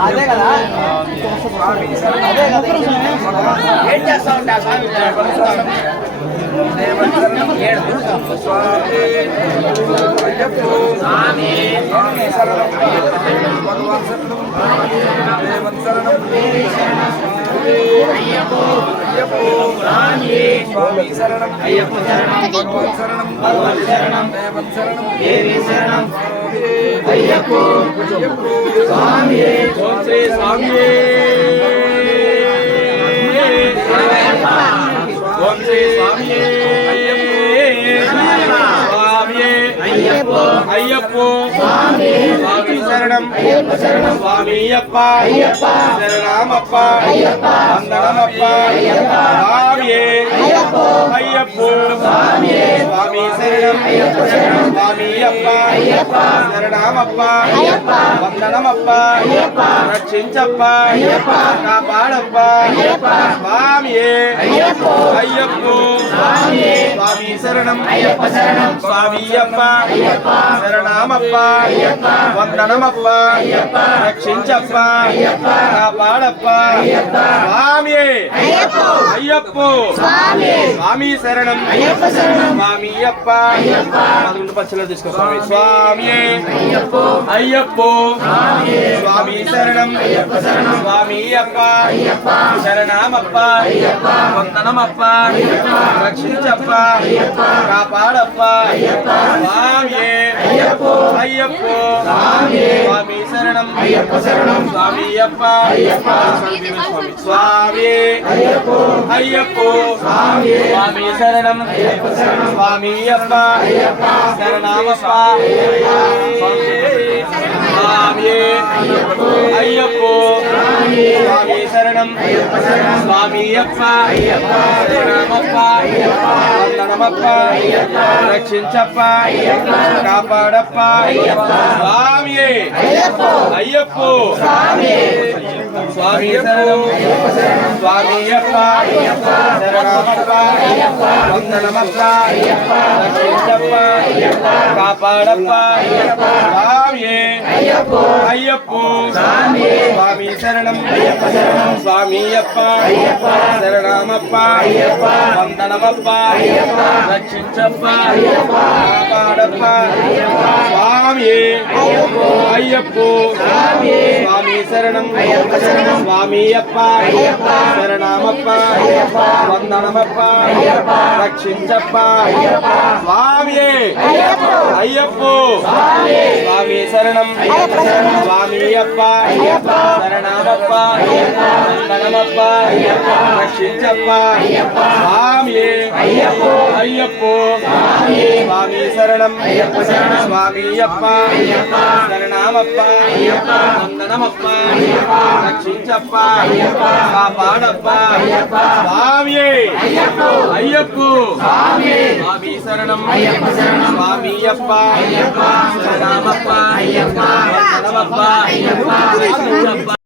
అదే కదా ఏం చేస్తా ఉంటా స్వామి స్వామి శరణం అయ్యప్ప శరణం భగవాన్ శరణం భగవాన్ శరణం దేవన్ శరణం దేవి శరణం అయ్యప్ప స్వామి ఓం శ్రీ స్వామి ఓం శ్రీ స్వామి అయ్యప్ప అయ్యప్ప స్వామి స్వామి శరణం అయ్యప్ప శరణం స్వామి అయ్యప్ప అయ్యప్ప శరణమప్ప అయ్యప్ప వందనమప్ప అయ్యప్ప స్వామి అయ్యప్ప అయ్యప్ప స్వామి స్వామి శరణం అయ్యప్ప శరణం స్వామి అయ్యప్ప అయ్యప్ప శరణమప్ప అయ్యప్ప వందనమప్ప అయ్యప్ప రక్షించప్ప అయ్యప్ప కాపాడప్ప అయ్యప్ప స్వామి అయ్యప్ప అయ్యప్ప స్వామి స్వామి శరణం అయ్యప్ప శరణం స్వామి అయ్యప్ప అయ్యప్ప శరణమప్ప అయ్యప్ప వందనమప్ప అయ్యప్ప రక్షించప్ప అయ్యప్ప కాపాడప్ప అయ్యప్ప స్వామి అయ్యప్ప అయ్యప్ప స్వామి స్వామి శరణం అయ్యప్ప శరణం స్వామి అయ్యప్ప అయ్యప్ప పదకొండు పచ్చలు తీసుకో స్వామి స్వామి అయ్యప్ప అయ్యప్ప స్వామి శరణం అయ్యప్ప శరణం స్వామి అయ్యప్ప అయ్యప్ప శరణమప్ప అయ్యప్ప వందనమప్ప అయ్యప్ప రక్షించప్ప అయ్యప్ప కాపాడప్ప అయ్యప్ప స్వామి అయ్యప్ప అయ్యప్ప స్వామి స్వామి శరణం అయ్యప్ప శరణం స్వామి అయ్యప్ప అయ్యప్ప స్వామి అయ్యప్ప అయ్యప్ప స్వామి స్వామి శరణం అయ్యప్ప శరణం స్వామి అయ్యప్ప అయ్యప్ప శరణమప్ప స్వామి అయ్యప్ప స్వామి శరణం అయ్యప్ప శరణం స్వామి అయ్యప్ప అయ్యప్ప శరణమప్ప అయ్యప్ప వందనమప్ప అయ్యప్ప రక్షించప్ప అయ్యప్ప కాపాడప్ప అయ్యప్ప స్వామి అయ్యప్ప అయ్యప్ప స్వామి స్వామి శరణం అయ్యప్ప శరణం స్వామి అయ్యప్ప అయ్యప్ప శరణమప్ప అయ్యప్ప వందనమప్ప అయ్యప్ప రక్షించప్ప అయ్యప్ప కాపాడప్ప అయ్యప్ప స్వామి అయ్యప్ప అయ్యప్ప స్వామి స్వామి శరణం అయ్యప్ప శరణం స్వామి అయ్యప్ప అయ్యప్ప శరణమప్ప అయ్యప్ప వందనమప్ప అయ్యప్ప రక్షించప్ప అయ్యప్ప కాపాడప్ప అయ్యప్ప స్వామి అయ్యప్ప అయ్యప్ప స్వామి స్వామి శరణం అయ్యప్ప శరణం స్వామి అయ్యప్ప అయ్యప్ప శరణమప్ప అయ్యప్ప వందనమప్ప అయ్యప్ప రక్షించప్ప అయ్యప్ప స్వామి అయ్యప్ప అయ్యప్ప స్వామి శరణం అయ్యప్ప శరణం స్వామి అయ్యప్ప అయ్యప్ప శరణమప్ప అయ్యప్ప వందనమప్ప అయ్యప్ప రక్షించప్ప అయ్యప్ప స్వామి అయ్యప్ప అయ్యప్ప స్వామి శరణం అయ్యప్ప శరణం స్వామి అయ్యప్ప అయ్యప్ప శరణమప్ప అయ్యప్ప వందనమప్ప అయ్యప్ప రక్షించప్ప అయ్యప్ప కాపాడప్ప అయ్యప్ప స్వామి అయ్యప్ప అయ్యప్ప స్వామి శరణం అయ్యప్ప శరణం స్వామి అయ్యప్ప అయ్యప్ప శరణమప్ప అయ్యప్ప వందనమప్ప అయ్యప్ప రక్షించప్ప